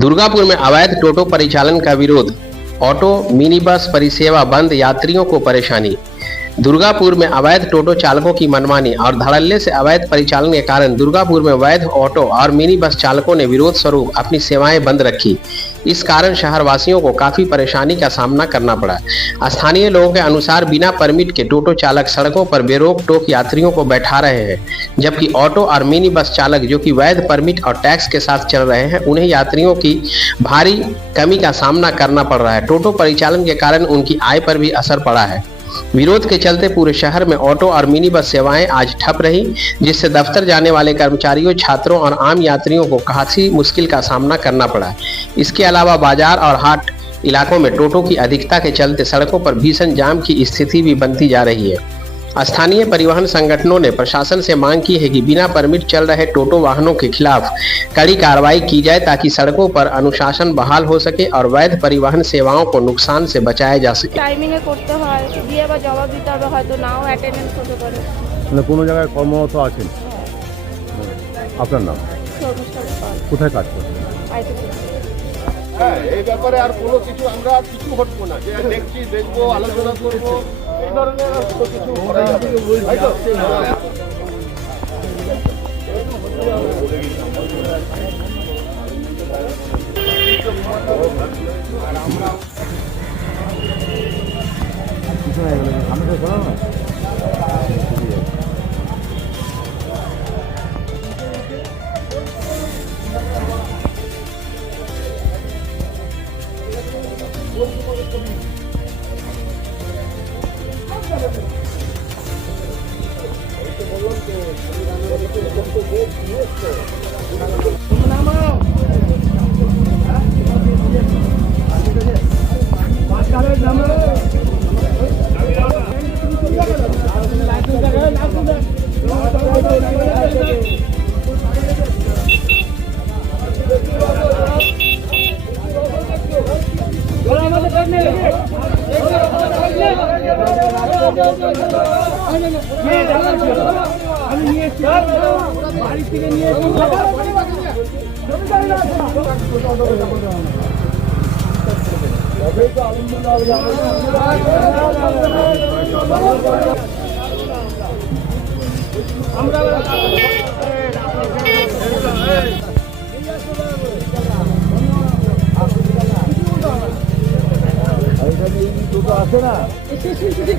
दुर्गापुर में अवैध टोटो परिचालन का विरोध। ऑटो मिनी बस परिसेवा बंद, यात्रियों को परेशानी। दुर्गापुर में अवैध टोटो चालकों की मनमानी और धड़ल्ले से अवैध परिचालन के कारण दुर्गापुर में वैध ऑटो और मिनी बस चालकों ने विरोध स्वरूप अपनी सेवाएं बंद रखी। इस कारण शहरवासियों को काफी परेशानी का सामना करना पड़ा। स्थानीय लोगों के अनुसार बिना परमिट के टोटो चालक सड़कों पर बेरोक टोक यात्रियों को बैठा रहे हैं, जबकि ऑटो और मिनी बस चालक जो कि वैध परमिट और टैक्स के साथ चल रहे हैं, उन्हें यात्रियों की भारी कमी का सामना करना पड़ रहा है। टोटो परिचालन के कारण उनकी आय पर भी असर पड़ा है। विरोध के चलते पूरे शहर में ऑटो और मिनी बस सेवाएं आज ठप रही, जिससे दफ्तर जाने वाले कर्मचारियों, छात्रों और आम यात्रियों को काफी मुश्किल का सामना करना पड़ा। इसके अलावा बाजार और हाट इलाकों में टोटो की अधिकता के चलते सड़कों पर भीषण जाम की स्थिति भी बनती जा रही है। स्थानीय परिवहन संगठनों ने प्रशासन से मांग की है कि बिना परमिट चल रहे टोटो वाहनों के खिलाफ कड़ी कार्रवाई की जाए, ताकि सड़कों पर अनुशासन बहाल हो सके और वैध परिवहन सेवाओं को नुकसान से बचाया जा सके। टाइमिंगे করতে হয়, দিয়ে বা জবাব দিতে হবে, হয়তো নাও অ্যাটেন্ডেন্স হতে পারে। মানে কোনো জায়গায় কর্মরত আছেন? আপনার নাম? কোথায় কাজ করেন? হ্যাঁ, এই ব্যাপারে আর কোনো কিছু আমরা আর কিছু হটবো না, যে দেখবো, আলোচনা করবো, এই ধরনের আর কোনো কিছু করা যাবে না, তাই তো?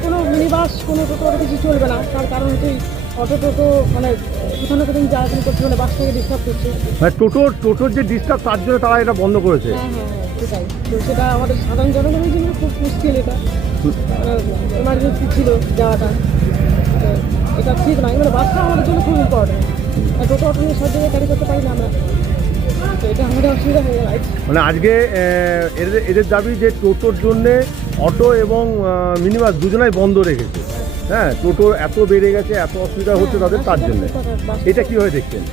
কোনো মিনি বাস কোনো টোটো কিছু চলবে না, তার কারণ হচ্ছে অটো টোটো মানে কোথাও না কোথাও যা করছে, মানে বাসটাকে ডিস্টার্ব করছে। মানে টোটোর যে ডিস্টার্ব, তার জন্য তারা এটা বন্ধ করেছে। হ্যাঁ, সেটাই। তো সেটা আমাদের সাধারণ জনগণের জন্য খুব মুশকিল, এটা এমার্জেন্সি ছিল যাওয়াটা, এটা ঠিক নয়। মানে বাসটা আমাদের জন্য খুব ইম্পর্টেন্ট, আর টোটো অটো নিয়ে সব জায়গায় ক্যারি করতে পারি না আমরা, তো এটা আমাদের অসুবিধা হয়ে গেল। মানে আজকে এদের দাবি যে টোটোর জন্যে অটো এবং মিনি বাস দুজনাই বন্ধ রেখেছে। হ্যাঁ, টোটো এত বেড়ে গেছে, এত অসুবিধা হচ্ছে তাদের, তার জন্য। এটা কীভাবে দেখছেন?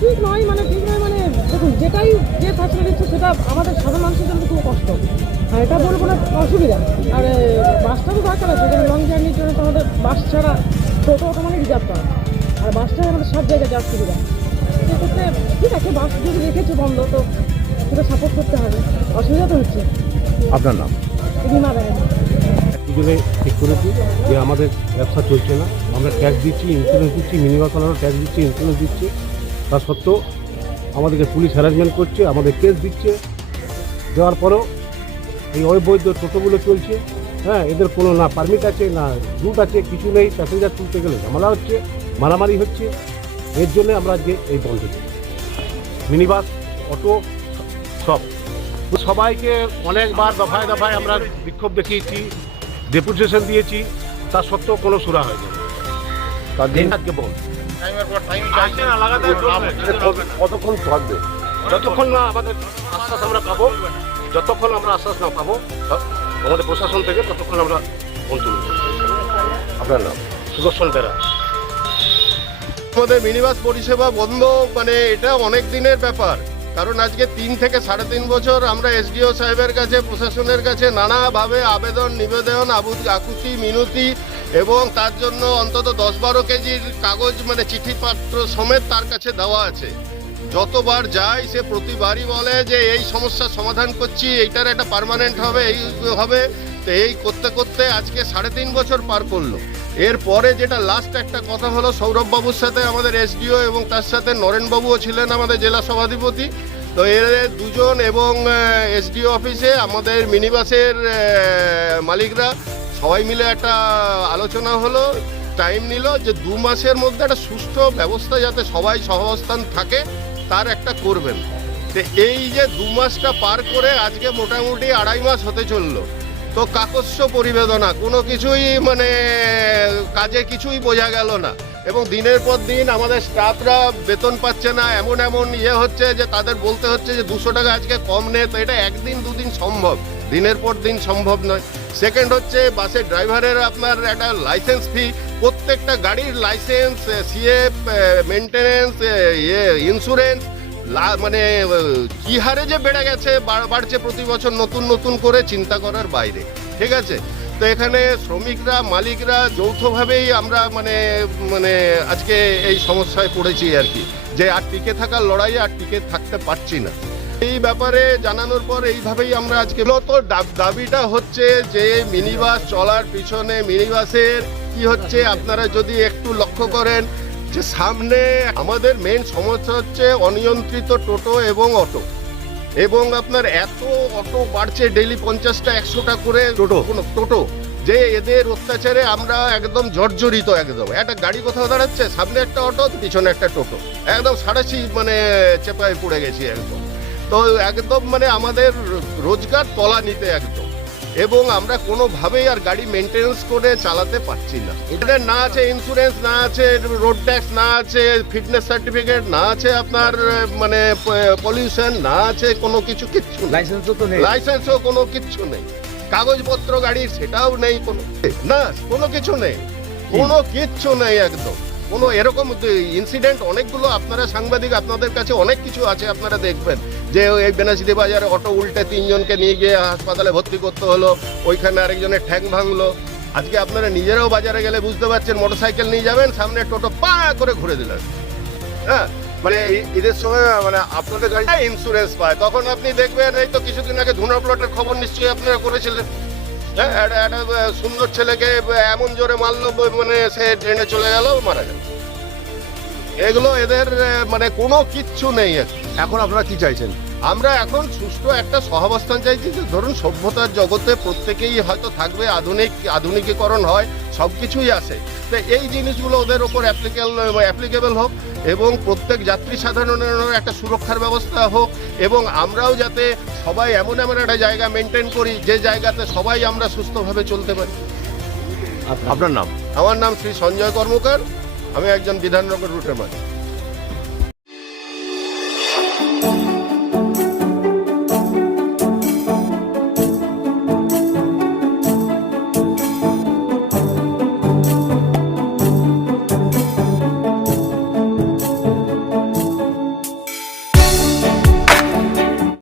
ঠিক নয়, মানে দেখুন, যেটাই যে ফ্যাসিলিটি দিচ্ছে সেটা আমাদের সাধারণ মানুষের জন্য খুব কষ্ট, আর এটা বলবো না অসুবিধা। আর বাসটা তো দরকার আছে, যেমন লং জার্নির জন্য তো আমাদের বাস ছাড়া টোটো মানে রিজার্ভ করা, আর বাসটাই আমাদের সব জায়গায় যাওয়ার সুবিধা। সেক্ষেত্রে ঠিক আছে, বাস যদি রেখেছে বন্ধ, তো সেটা সাপোর্ট করতে হবে, অসুবিধা তো হচ্ছে। আপনার নাম? রিমা ব্যাগ। দুজনে ঠিক করেছি যে আমাদের ব্যবসা চলছে না, আমরা ট্যাক্স দিচ্ছি, ইন্স্যুরেন্স দিচ্ছি, মিনি বাস চালানো ট্যাক্স দিচ্ছি, ইন্স্যুরেন্স দিচ্ছি, তা সত্ত্বেও আমাদেরকে পুলিশ হ্যারাসমেন্ট করছে, আমাদের কেস দিচ্ছে। দেওয়ার পরেও এই অবৈধ টোটোগুলো চলছে। হ্যাঁ, এদের কোনো না পারমিট আছে, না রুট আছে, কিছু নেই। প্যাসেঞ্জার তুলতে গেলে ঝামেলা হচ্ছে, মারামারি হচ্ছে। এর জন্য আমরা যে এই বন্ধ দিই, মিনি বাস, অটো সবাইকে অনেকবার দফায় দফায় আমরা বিক্ষোভ দেখিয়েছি, ডেপুটেশন দিয়েছি, তা সত্ত্বেও কোনো সুরা হয়নি। তার দিন আজকে বল কতক্ষণ থাকবে? যতক্ষণ না আমাদের আশ্বাস আমরা পাবো, যতক্ষণ আমরা আশ্বাস না পাবো আমাদের প্রশাসন থেকে, ততক্ষণ আমরা বন্ধ তুলব। আপনার নাম? সুদর্শন বেরা। আমাদের মিনি বাস পরিষেবা বন্ধ, মানে এটা অনেক দিনের ব্যাপার। কারণ আজকে 3 থেকে 3.5 বছর আমরা এসডিও সাহেবের কাছে, প্রশাসনের কাছে নানাভাবে আবেদন, নিবেদন, আকুতি, মিনতি এবং তার জন্য অন্তত 10-12 কেজির কাগজ, মানে চিঠিপত্র সমেত তার কাছে দেওয়া আছে। যতবার যায় সে প্রতিবারই বলে যে এই সমস্যার সমাধান করছি, এইটার একটা পার্মানেন্ট হবে, এই হবে। তো এই করতে করতে আজকে 3.5 বছর পার করলো। এরপরে যেটা লাস্ট একটা কথা হলো, সৌরভবাবুর সাথে আমাদের এসডিও এবং তার সাথে নরেনবাবুও ছিলেন আমাদের জেলা সভাধিপতি। তো এর দুজন এবং এসডিও অফিসে আমাদের মিনিবাসের মালিকরা সবাই মিলে একটা আলোচনা হলো, টাইম নিল যে 2 মাসের মধ্যে একটা সুষ্ঠু ব্যবস্থা যাতে সবাই সহাবস্থান থাকে তার একটা করবেন। তো এই যে 2 মাসটা পার করে আজকে মোটামুটি 2.5 মাস হতে চললো। তো কাকস্য পরিবেদনা, কোনো কিছুই মানে কাজে কিছুই বোঝা গেল না। এবং দিনের পর দিন আমাদের স্টাফরা বেতন পাচ্ছে না, এমন হচ্ছে যে তাদের বলতে হচ্ছে যে 200 টাকা আজকে কম নে। তো এটা 1 দিন 2 দিন সম্ভব, দিনের পর দিন সম্ভব নয়। সেকেন্ড হচ্ছে বাসের ড্রাইভারের আপনার একটা লাইসেন্স ফি, প্রত্যেকটা গাড়ির লাইসেন্স, সিএফ, মেনটেনেন্স, ইন্স্যুরেন্স, মানে কি হারে যে বেড়ে গেছে, বাড়ছে প্রতি বছর নতুন নতুন করে, চিন্তা করার বাইরে। ঠিক আছে, তো এখানে শ্রমিকরা মালিকরা যৌথভাবেই আমরা মানে আজকে এই সমস্যায় পড়েছি আর কি, যে আর টিকে থাকার লড়াইয়ে আর টিকে থাকতে পারছি না। এই ব্যাপারে জানানোর পর এইভাবেই আমরা আজকে তো দাবিটা হচ্ছে যে মিনিবাস চলার পিছনে মিনিবাসের কি হচ্ছে, আপনারা যদি একটু লক্ষ্য করেন যে সামনে আমাদের মেন সমস্যা হচ্ছে অনিয়ন্ত্রিত টোটো এবং অটো। এবং আপনার এত অটো বাড়ছে ডেইলি 50টা 100টা করে টোটো, যে এদের অত্যাচারে আমরা একদম জর্জরিত। একদম একটা গাড়ি কোথাও দাঁড়াচ্ছে, সামনে একটা অটো, পিছনে একটা টোটো, একদম সাড়াশি মানে চেপায় পড়ে গেছি একদম। তো একদম মানে আমাদের রোজগার তলা নিতে একদম, এবং আমরা কোনোভাবেই আর গাড়ি মেনটেন্স করে চালাতে পারছি না। এটা না আছে ইন্স্যুরেন্স, না আছে রোড ট্যাক্স, না আছে ফিটনেস সার্টিফিকেট, না আছে আপনার মানে পলিউশন, না আছে কোনো কিছু, কিচ্ছু লাইসেন্সও তো নেই, লাইসেন্সও কোনো কিচ্ছু নেই, কাগজপত্র গাড়ির সেটাও নেই, কোনো কিছু নেই, কোনো কিচ্ছু নেই একদম। কোনো এরকম ইনসিডেন্ট অনেকগুলো, আপনারা সাংবাদিক, আপনাদের কাছে অনেক কিছু আছে, আপনারা দেখবেন যে এই বেনাচিদি বাজারে অটো উল্টে 3 জনকে নিয়ে গিয়ে হাসপাতালে ভর্তি করতে হলো, ওইখানে আরেকজনের ঠ্যাং ভাঙলো। আজকে আপনারা নিজেরাও বাজারে গেলে বুঝতে পারছেন, মোটরসাইকেল নিয়ে যাবেন, সামনে টোটো পা করে ঘুরে দিলেন। হ্যাঁ, মানে ঈদের সময় মানে আপনাদের গাড়ি ইন্স্যুরেন্স পায়, তখন আপনি দেখবেন এই তো কিছুদিন আগে ধুনা প্লটের খবর নিশ্চয়ই আপনারা করেছিলেন। হ্যাঁ, একটা সুন্দর ছেলেকে এমন জোরে মারলো, মানে সে ট্রেনে চলে গেল, মারা গেল। এগুলো এদের মানে কোনো কিচ্ছু নেই। এখন আপনারা কি চাইছেন? আমরা এখন সুষ্ঠু একটা সহাবস্থান চাইছি, যে ধরুন সভ্যতার জগতে প্রত্যেকেই হয়তো থাকবে, আধুনিকীকরণ হয়, সব কিছুই আছে। তো এই জিনিসগুলো ওদের ওপর অ্যাপ্লিকেবল হোক, এবং প্রত্যেক যাত্রী সাধারণের একটা সুরক্ষার ব্যবস্থা হোক, এবং আমরাও যাতে সবাই এমন একটা জায়গা মেনটেন করি যে জায়গাতে সবাই আমরা সুস্থভাবে চলতে পারি। আপনার নাম? আমার নাম শ্রী সঞ্জয় কর্মকার, আমি একজন বিধাননগর রুটের মালিক।